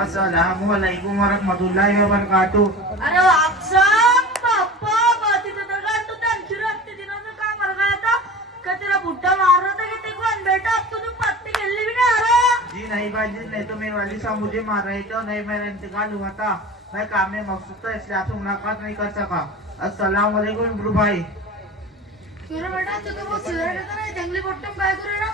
अस्सलामुअलैकुम वरहमतुल्लाहि वबरकातुह। अरे वापसन पापा बाती तो दगा तो त्यांची रस्ते दिनों से काम कर गया था कि तेरा बुड्ढा मार रहा था कि तेरे को बेटा अब तो तुम पत्ते खेलने भी नहीं आ रहा। जी नहीं भाई जी, नहीं तो मेरे वाली साहब मुझे मार रहे थे और नहीं मेरा इंतकाल हुआ था। मैं काम में मकसूद था इसलिए आपसे मुलाकात नहीं कर सका। अस्सलाम वालेकुम इब्रू भाई। मेरा बेटा तू तो वो सिगरेट था ना जंगली बट्टम काय करे ना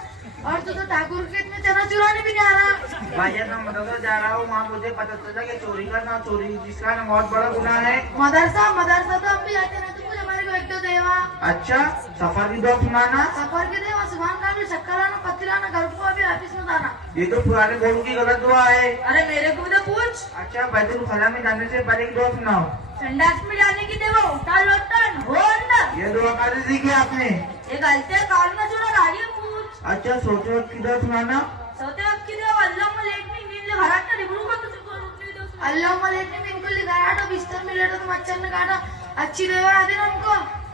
और तू तो ठाकुर के इतने चना चुराने भी नहीं आ रहा। भाई मैं मदरसा जा रहा हूँ, वहाँ मुझे पता चला कि चोरी करना चोरी जिसका ना बहुत बड़ा गुनाह है। मदरसा मदरसा तो हम भी जाते ना, तुम हमारे को एक दो देवा। अच्छा सफर की दुआ सुनाना। सफर के देवा सुबह का भी चक्कर आना पत्ती लाना घर को अभी ऑफिस में जाना। ये तो पुराने लोगों की गलत दुआ है। अरे मेरे को भी तो पूछ। अच्छा बैतुल खला में जाने से पहले की दुआ सुनाओ। संडास में जाने की देवा उठा लोटन हो अंदर। ये दुआ कहाँ से सीखी आपने? ये गलते काल में जुड़ा गाड़ी पूछ। अच्छा सोते वक्त की दुआ सुनाना। सोते वक्त की देवा अल्लाह मलेटनी नींद ले घरात ना रिबड़ू का तुझे को उठने दो। अल्लाह मलेटनी बिल्कुल ले घराट बिस्तर में लेटा तो मच्छर ने काटा। अच्छी देवा आदि ना हमको।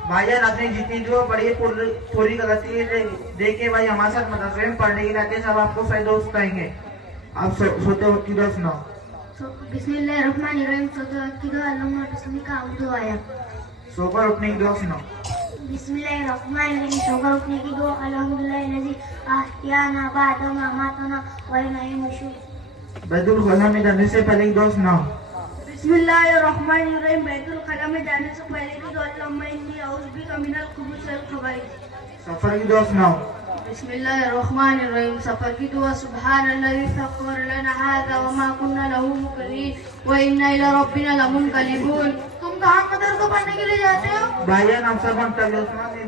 भाईजान आपने जितनी दुआ पढ़ी है थोड़ी गलती है देखे भाई हमारे साथ मदरसे में पढ़ने के लिए सब आपको सही दोस्त कहेंगे। आप सोते वक्त की दुआ सुनाओ। बिस्मिल्लाहिर्रहमानिर्रहीम सोते वक्त की दुआ अल्लाह बिस्मी का उर्दू आया। सोकर उठने की दुआ सुनाओ। बिस्मिल्लाहिर्रहमानिर्रहीम सोकर उठने की दुआ अल्हम्दुलिल्लाहिल्लज़ी अहयाना बअदा मा अमातना व इलैहि नुशूर। बैतुल खला में जाने से पहले की दुआ सुनाओ। बिस्मिल्लाहिर्रहमानिर्रहीम बैतुल खला में जाने से पहले की दुआ अल्लाहुम्मा इन्नी अऊज़ु बिका मिनल खुबूस वल खबाइस। सफर की दुआ सुनाओ। बिस्मिल्लाहिर्रहमानिर्रहीम सफर की दुआ सुब्हानल्लज़ी सख्खर लना हाज़ा व मा कुन्ना लहू मुक़रिनीन व इन्ना इला रब्बिना लमुनक़लिबून। तुम कहाँ मदरसा पढ़ने के लिए जाते हो? भाईजान हम सब में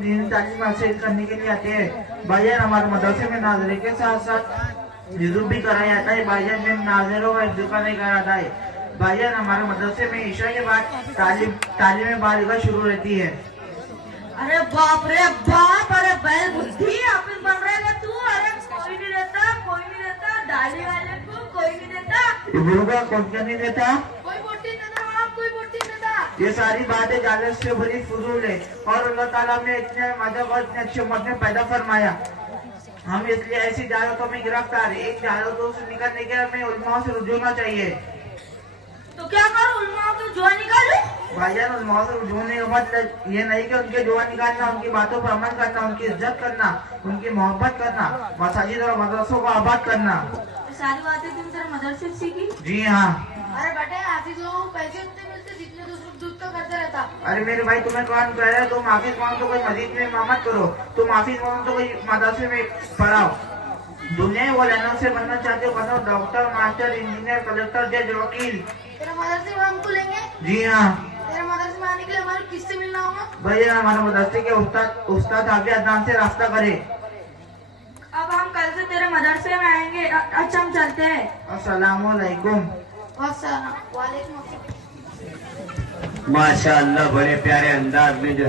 दीनी तालीम हासिल करने के लिए आते हैं। भाईजान हमारे मदरसे में नाज़रे के साथ साथ हिज़्ब भी कराया जाता है। भाईजान में नाज़रों का हिज़्ब नहीं कराया जाता है। भाईजान हमारे मदरसे में ईशा के बाद तालीम बालिगा शुरू रहती है। अरे बाप रे बाप, अरे बैल बुद्धि ऑफिस बन रहा है तू। अरे कोई नहीं देता डाली वाले को कोई नहीं देता। इब्रू का कौन क्या नहीं देता? कोई वोट नहीं देता आप, कोई वोट नहीं देता। ये सारी बातें जालस से भरी फजूल है और अल्लाह ताला ने इतने मदद और इतने अच्छे मत में पैदा फरमाया। हम इसलिए ऐसी जालतों में गिरफ्तार है। एक जालतों से निकलने के हमें उलमाओं से रुजू होना चाहिए। तो क्या करूं, उलमाओं को जुआ निकालूं? भाईजान उलमाओं से रुजू होने का मतलब ये नहीं कि उनके जुआ निकालना, उनकी बातों पर अमल करना, उनकी इज्जत करना, उनकी मोहब्बत करना, मसाजिद और मदरसों को आबाद करना। सारी बातें तुम तेरे मदरसे से सीखी? जी हाँ। अरे बेटे हाफिज लोगों को पैसे उतने मिलते जितने दूसरे दूध तो करते रहता। अरे मेरे भाई तुम्हें कौन कह रहा है तुम हाफिज मांगो तो कोई मस्जिद में इमामत करो, तुम हाफिज मांगो तो कोई मदरसे में पढ़ाओ। दुनिया वो लाइनों से बनना चाहते हो बनो, डॉक्टर मास्टर इंजीनियर कलेक्टर जज वकील। तेरे मदरसे में हमको लेंगे? जी हाँ। तेरे मदरसे में आने के लिए हमारे किससे मिलना होगा? भैया हमारे मदरसे के उस्ताद हाफिज अदनान से रास्ता करे। अब हम कल से तेरे मदरसे में आएंगे। अच्छा हम चलते हैं। अस्सलामुअलैकुम। वालेकुम अस्सलाम। माशाअल्लाह बड़े प्यारे अंदाज में जो